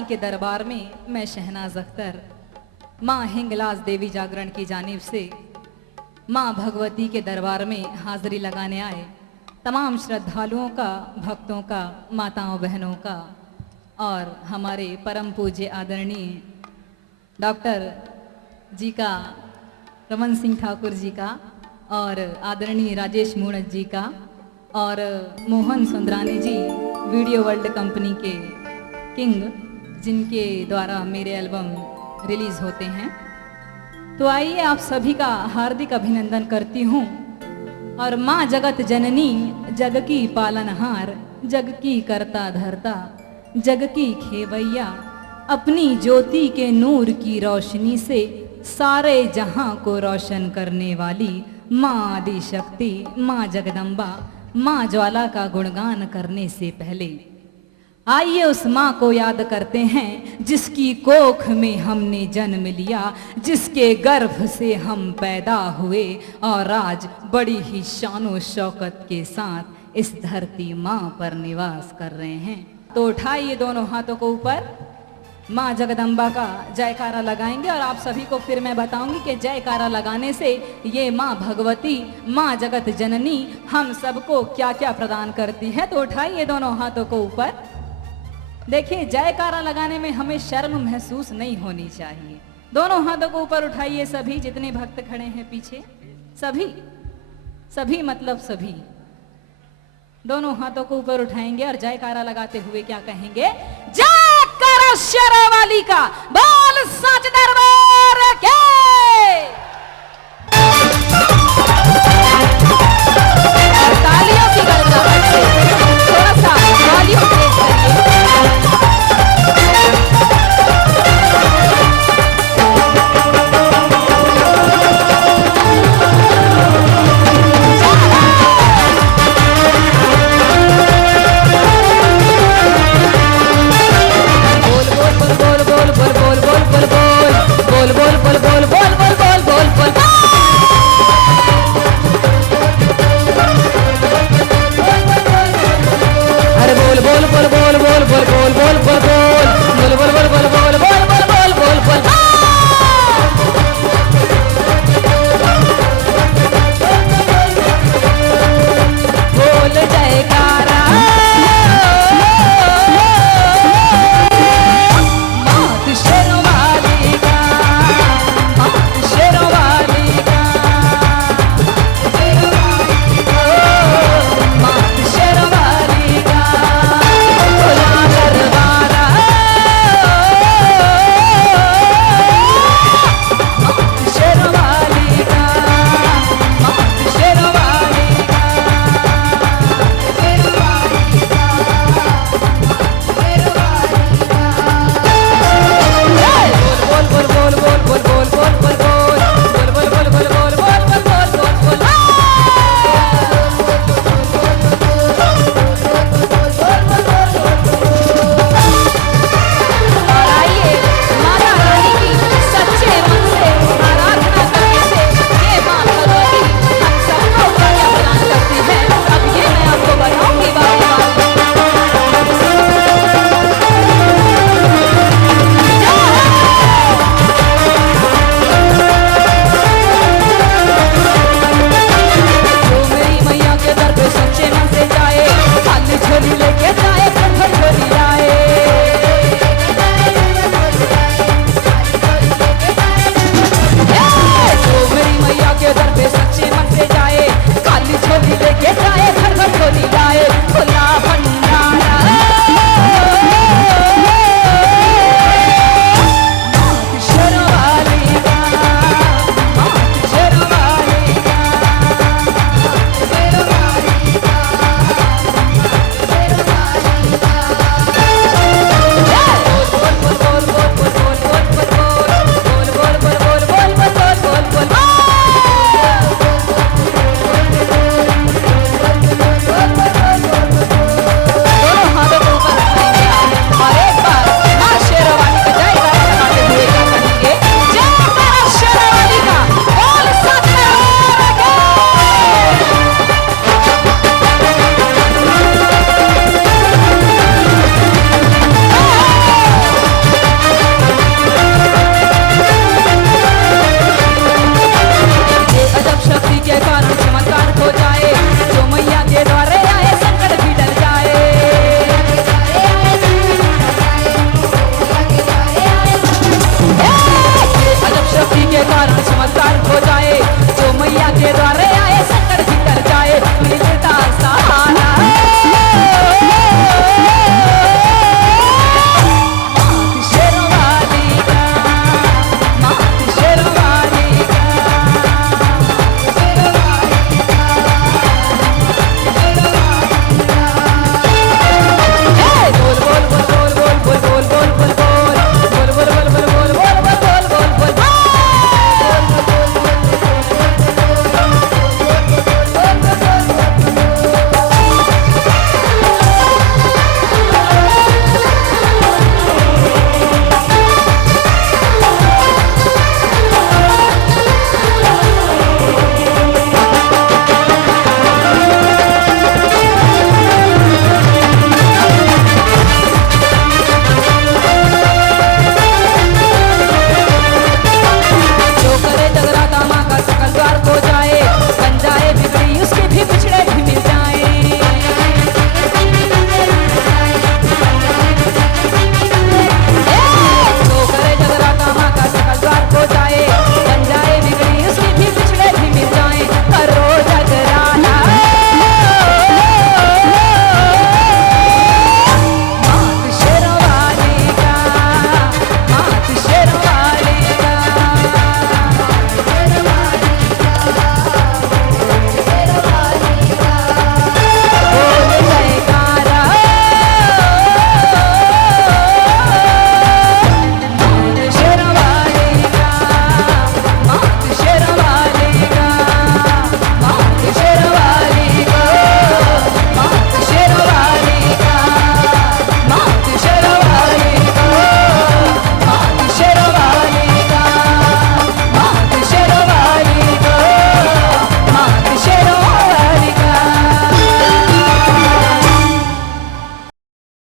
रानी के दरबार में मैं शहनाज अख्तर माँ हिंगलाज देवी जागरण की जानिब से माँ भगवती के दरबार में हाजिरी लगाने आए तमाम श्रद्धालुओं का, भक्तों का, माताओं बहनों का और हमारे परम पूज्य आदरणीय डॉक्टर जी का, रमन सिंह ठाकुर जी का और आदरणीय राजेश मूणत जी का और मोहन सुंदरानी जी वीडियो वर्ल्ड कंपनी के किंग, जिनके द्वारा मेरे एल्बम रिलीज होते हैं। तो आइए आप सभी का हार्दिक अभिनंदन करती हूँ। और माँ जगत जननी जग की पालनहार, जग की करता धरता, जग की खेवैया, अपनी ज्योति के नूर की रोशनी से सारे जहां को रोशन करने वाली माँ आदि शक्ति, माँ जगदम्बा, माँ ज्वाला का गुणगान करने से पहले आइए उस माँ को याद करते हैं जिसकी कोख में हमने जन्म लिया, जिसके गर्भ से हम पैदा हुए और आज बड़ी ही शानो शौकत के साथ इस धरती माँ पर निवास कर रहे हैं। तो उठाइए दोनों हाथों को ऊपर, माँ जगदम्बा का जयकारा लगाएंगे और आप सभी को फिर मैं बताऊंगी कि जयकारा लगाने से ये माँ भगवती, माँ जगत जननी हम सबको क्या क्या प्रदान करती है। तो उठाइए दोनों हाथों को ऊपर। देखिए, जयकारा लगाने में हमें शर्म महसूस नहीं होनी चाहिए। दोनों हाथों को ऊपर उठाइए सभी, जितने भक्त खड़े हैं पीछे, सभी सभी मतलब सभी दोनों हाथों को ऊपर उठाएंगे और जयकारा लगाते हुए क्या कहेंगे? जय करो शेरा वाली का, बोल सच दरबार